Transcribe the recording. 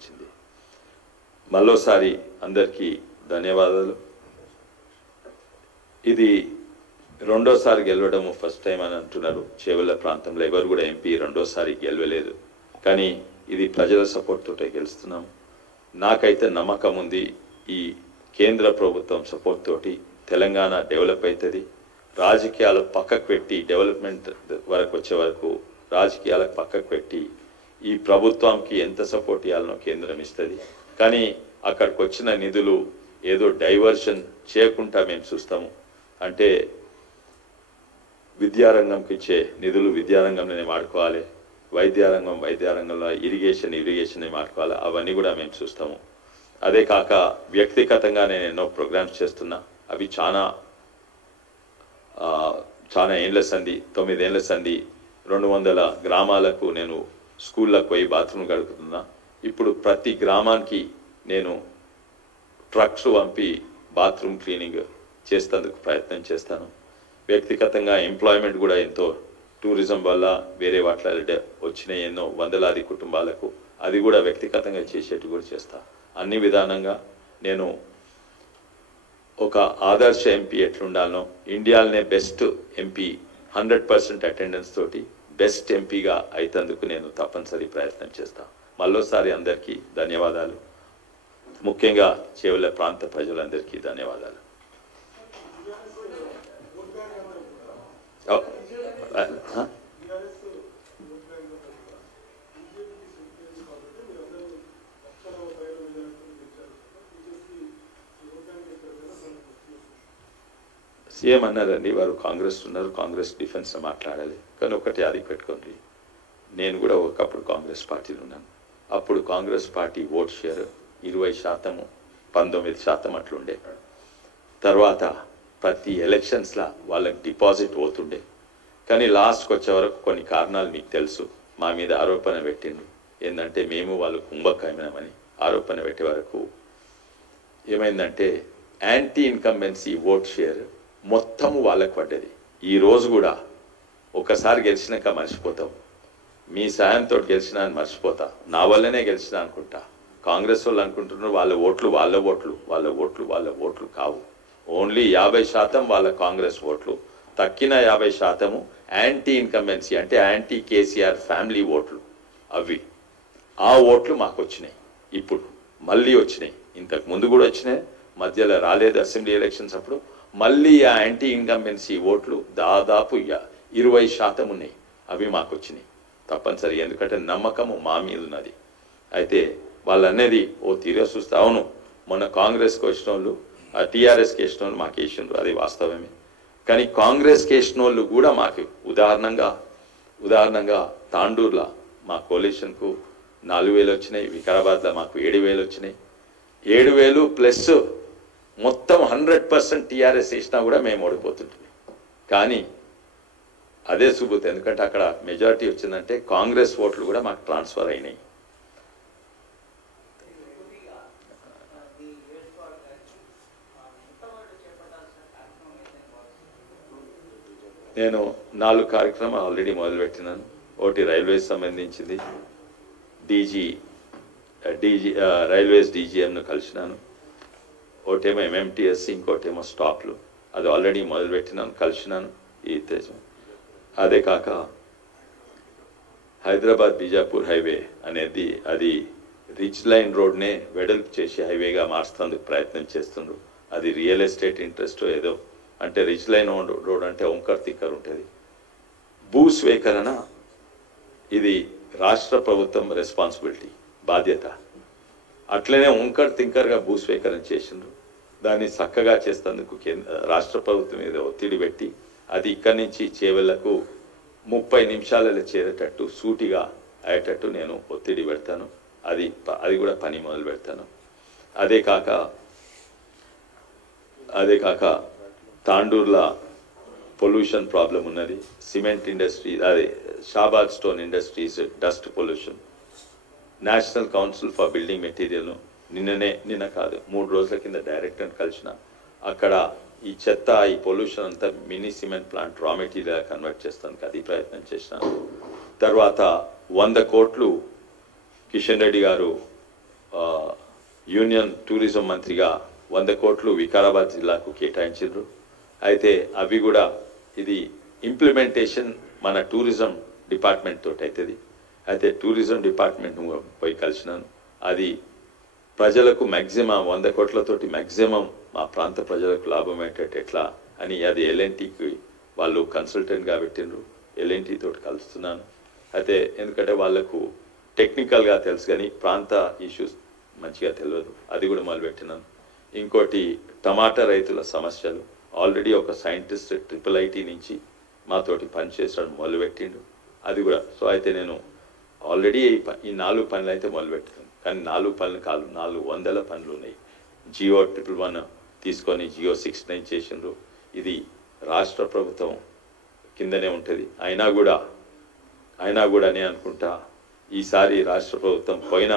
ఇచ్చింది. మళ్ళోసారి అందరికీ ధన్యవాదాలు. ఇది రెండోసారి గెలవడం ఫస్ట్ టైం అని అంటున్నారు. చేవెళ్ళ ప్రాంతంలో ఎవరు కూడా ఎంపీ రెండోసారి గెలవలేదు, కానీ ఇది ప్రజల సపోర్ట్ తోటే గెలుస్తున్నాం. నాకైతే నమ్మకం ఉంది ఈ కేంద్ర ప్రభుత్వం సపోర్ట్ తోటి తెలంగాణ డెవలప్ అవుతుంది. రాజకీయాలు పక్కకు పెట్టి డెవలప్మెంట్ వరకు వచ్చే వరకు రాజకీయాలకు పక్కకు పెట్టి ఈ ప్రభుత్వంకి ఎంత సపోర్ట్ ఇవ్వాలనో కేంద్రం ఇస్తుంది. కానీ అక్కడికి వచ్చిన నిధులు ఏదో డైవర్షన్ చేయకుండా మేము చూస్తాము. అంటే విద్యారంగంకి ఇచ్చే నిధులు విద్యారంగంలోనే వాడుకోవాలి, వైద్యారంగంలో ఇరిగేషన్ వాడుకోవాలి, అవన్నీ కూడా మేము చూస్తాము. అదే కాక వ్యక్తిగతంగా నేను ఎన్నో ప్రోగ్రామ్స్ చేస్తున్నా. అవి చాలా ఏళ్ళ సంది 9 ఏళ్ళ సంది 200 గ్రామాలకు నేను స్కూళ్ళకు పోయి బాత్రూమ్ గడుపుతున్నా. ఇప్పుడు ప్రతి గ్రామానికి నేను ట్రక్స్ పంపి బాత్రూమ్ క్లీనింగ్ చేసేందుకు ప్రయత్నం చేస్తాను. వ్యక్తిగతంగా ఎంప్లాయ్మెంట్ కూడా ఎంతో టూరిజం వల్ల వేరే వాట్ల వచ్చినాయి ఎన్నో వందలాది కుటుంబాలకు, అది కూడా వ్యక్తిగతంగా చేసేట్టు కూడా చేస్తా. అన్ని విధానంగా నేను ఒక ఆదర్శ ఎంపీ ఎట్లుండాలనో, ఇండియాలోనే బెస్ట్ ఎంపీ 100% అటెండెన్స్ తోటి బెస్ట్ ఎంపీగా అయితందుకు నేను తప్పనిసరి ప్రయత్నం చేస్తా. మళ్ళోసారి అందరికీ ధన్యవాదాలు. ముఖ్యంగా చేవెళ్ళ ప్రాంత ప్రజలందరికీ ధన్యవాదాలు. సీఎం అన్నారండి, వారు కాంగ్రెస్ ఉన్నారు, కాంగ్రెస్ డిఫెన్స్ మాట్లాడాలి. కానీ ఒకటి అది పెట్టుకోండి, నేను కూడా ఒకప్పుడు కాంగ్రెస్ పార్టీలో ఉన్నాను. అప్పుడు కాంగ్రెస్ పార్టీ ఓట్ షేర్ 20%, 19% అట్లుండే. తర్వాత ప్రతి ఎలక్షన్స్లో వాళ్ళకి డిపాజిట్ పోతుండే. కానీ లాస్ట్కి వచ్చే వరకు కొన్ని కారణాలు మీకు తెలుసు, మా మీద ఆరోపణ పెట్టిండ్రు. ఏంటంటే మేము వాళ్ళు కుంభకమైనామని ఆరోపణ పెట్టే వరకు ఏమైందంటే యాంటీ ఇన్కంబెన్సీ ఓట్ షేర్ మొత్తము వాళ్ళకు పడ్డది. ఈ రోజు కూడా ఒకసారి గెలిచినాక మర్చిపోతాం, మీ సాయంతో గెలిచినా అని మర్చిపోతా, నా వల్లనే గెలిచినా అనుకుంటా. కాంగ్రెస్ వాళ్ళు అనుకుంటున్నారు వాళ్ళ ఓట్లు కావు. ఓన్లీ 50% వాళ్ళ కాంగ్రెస్ ఓట్లు, తక్కిన 50% యాంటీ ఇన్కంబెన్సీ అంటే యాంటీ కేసీఆర్ ఫ్యామిలీ ఓట్లు. అవి ఆ ఓట్లు మాకు వచ్చినాయి, ఇప్పుడు మళ్ళీ వచ్చినాయి. ఇంతకు ముందు కూడా వచ్చినాయి, మధ్యలో రాలేదు అసెంబ్లీ ఎలక్షన్స్ అప్పుడు. మళ్ళీ ఆ యాంటీ ఇన్కంబెన్సీ ఓట్లు దాదాపు 20% ఉన్నాయి, అవి మాకు వచ్చినాయి తప్పనిసరి. ఎందుకంటే నమ్మకము మా మీద ఉన్నది. అయితే వాళ్ళు అనేది ఓ తీరే చూస్తే అవును, మొన్న కాంగ్రెస్కి వచ్చిన వాళ్ళు ఆ టీఆర్ఎస్కి వేసిన వాళ్ళు మాకు వేసినారు, అది వాస్తవమే. కానీ కాంగ్రెస్కి వేసిన వాళ్ళు కూడా మాకు ఉదాహరణంగా తాండూరులో మా కోalitionకు 4,000 వచ్చినాయి, వికారాబాద్లో మాకు 7,000 వచ్చినాయి. 7,000 ప్లస్ మొత్తం 100% టీఆర్ఎస్ వేసినా కూడా మేము ఓడిపోతుంటుంది. కానీ అదే సుబుత్, ఎందుకంటే అక్కడ మెజారిటీ వచ్చిందంటే కాంగ్రెస్ ఓట్లు కూడా మాకు ట్రాన్స్ఫర్ అయినాయి. నేను 4 కార్యక్రమాలు ఆల్రెడీ మొదలుపెట్టినాను. ఒకటి రైల్వేస్ సంబంధించింది, రైల్వేస్ డీజీఎంను కలిసినాను. ఒకటేమో ఎంఎంటీఎస్, ఇంకోటేమో స్టాప్లు, అది ఆల్రెడీ మొదలుపెట్టినాను, కలిసినాను ఈ దేశం. అదే కాక హైదరాబాద్ బీజాపూర్ హైవే అనేది అది రిచ్ లైన్ రోడ్నే వెడల్పు చేసి హైవేగా మార్చేందుకు ప్రయత్నం చేస్తుండ్రు. అది రియల్ ఎస్టేట్ ఇంట్రెస్ట్ ఏదో, అంటే రిచ్ లైన్ రోడ్ అంటే వంకర్ తిక్కర్ ఉంటుంది. భూస్వీకరణ ఇది రాష్ట్ర ప్రభుత్వం రెస్పాన్సిబిలిటీ, బాధ్యత. అట్లనే వంకర్ తింకర్గా భూస్వీకరణ చేసిండ్రు. దాన్ని చక్కగా చేసేందుకు రాష్ట్ర ప్రభుత్వం మీద ఒత్తిడి పెట్టి అది ఇక్కడి నుంచి చేవెళ్లకు 30 నిమిషాలలో చేరేటట్టు సూటిగా అయ్యేటట్టు నేను ఒత్తిడి పెడతాను. అది కూడా పని మొదలు పెడతాను. అదే కాక తాండూర్లో పొల్యూషన్ ప్రాబ్లం ఉన్నది. సిమెంట్ ఇండస్ట్రీ, అదే Shabad stone industries dust pollution. National council for building material నిన్న కాదు 3 రోజుల కింద డైరెక్టర్ని కలిసిన. అక్కడ ఈ చెత్త, ఈ పొల్యూషన్ అంతా mini cement plant raw material convert చేస్తానికి అది ప్రయత్నం చేసినాను. తర్వాత 100 కోట్లు కిషన్ రెడ్డి గారు యూనియన్ టూరిజం మంత్రిగా 100 కోట్లు వికారాబాద్ జిల్లాకు కేటాయించారు. అయితే అవి కూడా ఇది ఇంప్లిమెంటేషన్ మన టూరిజం డిపార్ట్మెంట్ తోటి అవుతుంది. అయితే టూరిజం డిపార్ట్మెంట్ పోయి కలిసినాను. అది ప్రజలకు మ్యాక్సిమం 100 కోట్లతోటి మ్యాక్సిమం మా ప్రాంత ప్రజలకు లాభం ఏంటంటే ఎట్లా అని అది ఎల్ఎన్టీకి వాళ్ళు కన్సల్టెంట్గా పెట్టిండ్రు. ఎల్ఎన్టీ తోటి కలుస్తున్నాను. అయితే ఎందుకంటే వాళ్ళకు టెక్నికల్గా తెలుసు కానీ ప్రాంత ఇష్యూస్ మంచిగా తెలియదు. అది కూడా మొదలుపెట్టినాను. ఇంకోటి టమాటా రైతుల సమస్యలు ఆల్రెడీ ఒక సైంటిస్ట్ IIIT నుంచి మాతోటి పనిచేసాడు, మొదలుపెట్టిండు. అది కూడా సో అయితే నేను ఆల్రెడీ ఈ 4 పనులు అయితే మొదలుపెట్టాను. కానీ 4 పనులు కాదు, 400 పనులు ఉన్నాయి. జియో 111 తీసుకొని జియో 69 చేసిండ్రు. ఇది రాష్ట్ర ప్రభుత్వం కిందనే ఉంటుంది. అయినా కూడా నేను అనుకుంటా ఈసారి రాష్ట్ర ప్రభుత్వం పోయిన